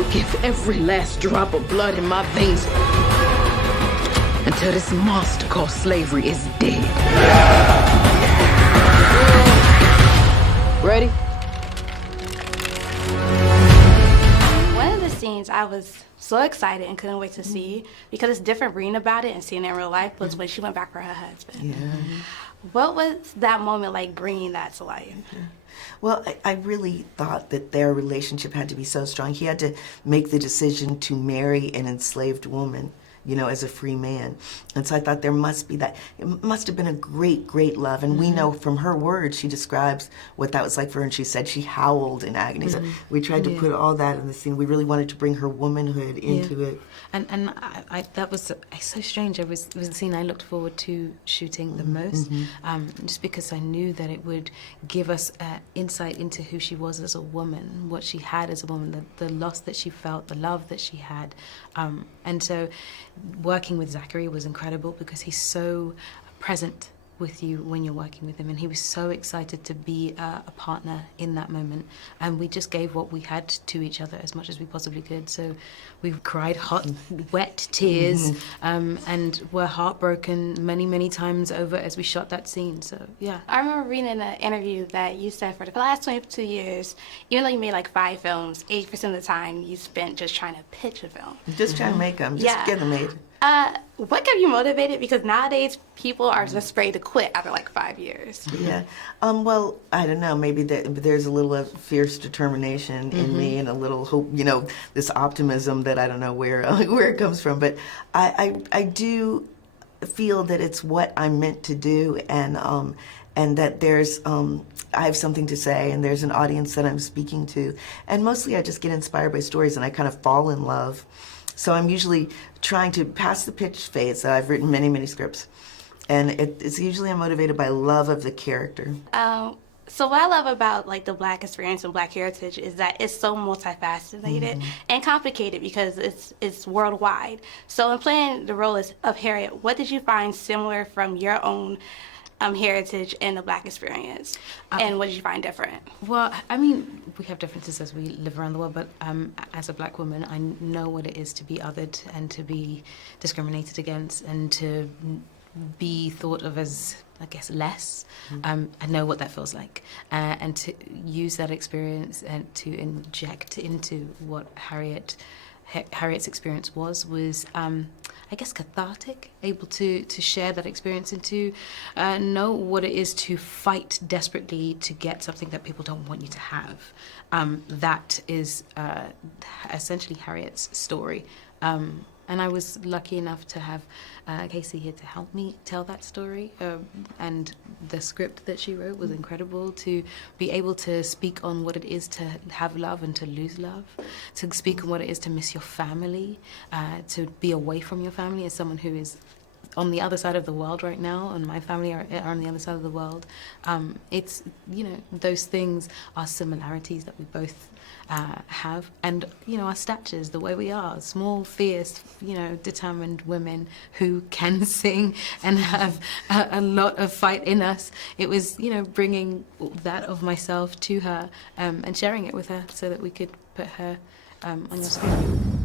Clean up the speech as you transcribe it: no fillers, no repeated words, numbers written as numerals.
will give every last drop of blood in my veins until this monster called slavery is dead. Ready? One of the scenes I was so excited and couldn't wait to see, because it's different reading about it and seeing it in real life, was when she went back for her husband. Yeah. What was that moment like, bringing that to life? Well, I really thought that their relationship had to be so strong. He had to make the decision to marry an enslaved woman, you know, as a free man. And so I thought there must be that. It must have been a great, great love. And we know from her words, she describes what that was like for her. And she said she howled in agony. So we tried to put all that in the scene. We really wanted to bring her womanhood into it. And that was so strange. It was the scene I looked forward to shooting the most, just because I knew that it would give us insight into who she was as a woman, what she had as a woman, the loss that she felt, the love that she had. And so working with Zachary was incredible because he's so present with you when you're working with him, and he was so excited to be a partner in that moment, and we just gave what we had to each other as much as we possibly could. So we cried hot, wet tears, and were heartbroken many times over as we shot that scene. So yeah. I remember reading in an interview that you said for the last 22 years, even though you made like 5 films, 80% of the time you spent just trying to pitch a film. Just trying to make them, just get them made. What kept you motivated? Because nowadays people are just afraid to quit after like 5 years. Yeah. Well, I don't know. Maybe there's a little fierce determination in me, and a little hope. You know, this optimism that I don't know where it comes from. But I do feel that it's what I'm meant to do, and that there's I have something to say, and there's an audience that I'm speaking to, and mostly I just get inspired by stories, and I kind of fall in love. So I'm usually trying to pass the pitch phase. I've written many scripts, and it's usually I'm motivated by love of the character. So what I love about like the Black experience and Black heritage is that it's so multifaceted and complicated because it's worldwide. So in playing the role of Harriet, what did you find similar from your own heritage and the Black experience, and what did you find different? Well, I mean, we have differences as we live around the world, but as a Black woman, I know what it is to be othered and to be discriminated against and to be thought of as, I guess, less. I know what that feels like, and to use that experience and to inject into what Harriet's experience was I guess, cathartic, able to share that experience and to know what it is to fight desperately to get something that people don't want you to have. That is essentially Harriet's story. And I was lucky enough to have Casey here to help me tell that story. And the script that she wrote was incredible, to be able to speak on what it is to have love and to lose love, to speak on what it is to miss your family, to be away from your family as someone who is on the other side of the world right now, and my family are on the other side of the world. It's, you know, those things are similarities that we both have, and, you know, our statures, the way we are, small, fierce, you know, determined women who can sing and have a lot of fight in us. It was, you know, bringing that of myself to her and sharing it with her so that we could put her on your screen.